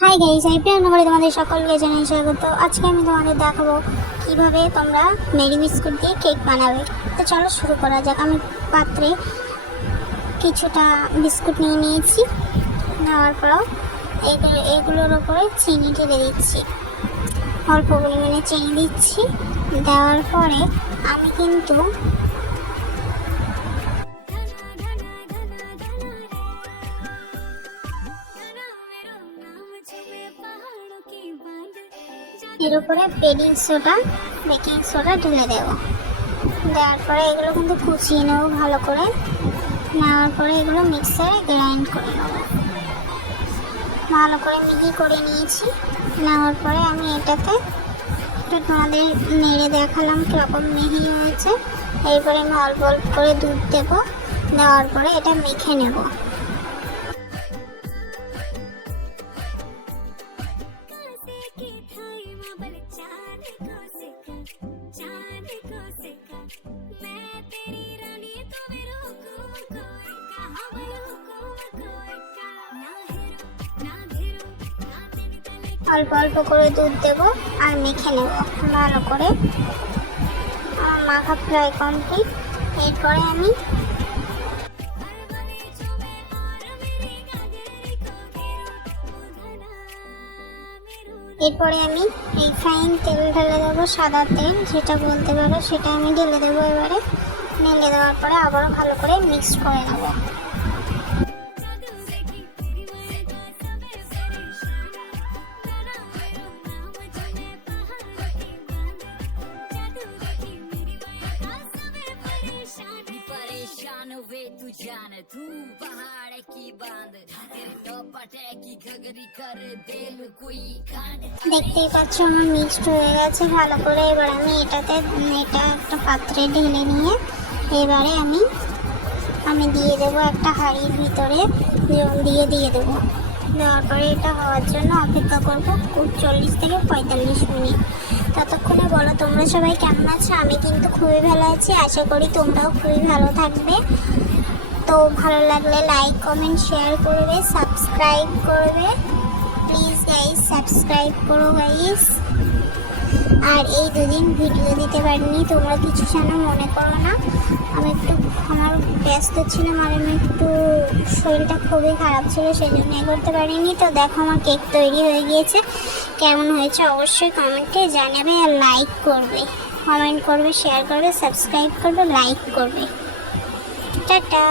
Hi guys, আমি প্রিয়াঙ্কা তোমাদের সকলকে জানাই স্বাগত। আজকে আমি তোমাদের দেখাবো কিভাবে তোমরা মেরি বিস্কুট দিয়ে কেক বানাবে। তো চলো শুরু করা যাক। আমি পাত্রে কিছুটা বিস্কুট নিয়ে নিয়েছি। নেওয়ার পর এগুলোর ওপরে চিনি ঢেলে দিচ্ছি, অল্প পরিমাণে চিনি দিচ্ছি। দেওয়ার পরে আমি কিন্তু এর উপরে বেকিং সোডা ঢেলে দেবো। দেওয়ার পরে এগুলো কিন্তু কুচিয়ে নেবো ভালো করে। নেওয়ার পরে এগুলো মিক্সারে গ্রাইন্ড করে নেবো। ভালো করে মিহি করে নিয়েছি। নেওয়ার পরে আমি এটাতে একটু তোমাদের নেড়ে দেখালাম কীরকম মিহি হয়েছে। এরপরে আমি অল্প অল্প করে দুধ দেবো। দেওয়ার পরে এটা মেখে নেব। অল্প অল্প করে দুধ দেবো আর মেখে নেব ভালো করে। আমার মাখা প্রায় কমপ্লিট। এরপরে আমি এই ফ্রাইং তেল ঢেলে দেবো, সাদা তেল যেটা বলতে পারো সেটা আমি ঢেলে দেবো। এবারে ঢেলে দেওয়ার পরে আবারও ভালো করে মিক্স করে নেবো। দেখতেই পাচ্ছ আমার মিক্সড হয়ে গেছে ভালো করে। এবার আমি এটা একটা পাত্রে ঢেলে নিয়ে এবারে আমি দিয়ে দেবো একটা হাঁড়ির ভিতরে দিয়ে দেবো। দেওয়ার পরে এটা হওয়ার জন্য অপেক্ষা করবো 40 থেকে 45 মিনিট। ততক্ষণে বলো তোমরা সবাই কেমন আছো? আমি কিন্তু খুবই ভালো আছি, আশা করি তোমরাও খুবই ভালো থাকবে। তো ভালো লাগলে লাইক কমেন্ট শেয়ার করবে, সাবস্ক্রাইব করবে প্লিজ গাইস, সাবস্ক্রাইব করো গাইস। আর এই দুদিন ভিডিও দিতে পারিনি, তোমরা কিছু যেন মনে করো না। আমার ব্যস্ত ছিলাম আর আমি একটু শরীরটা খুবই খারাপ ছিল, সেই জন্য করতে পারিনি। তো দেখো আমার কেক তৈরি হয়ে গিয়েছে। কেমন হয়েছে অবশ্যই কমেন্টে জানাবে আর লাইক করবে, কমেন্ট করবে, শেয়ার করবে, সাবস্ক্রাইব করবে, লাইক করবে। টাটা।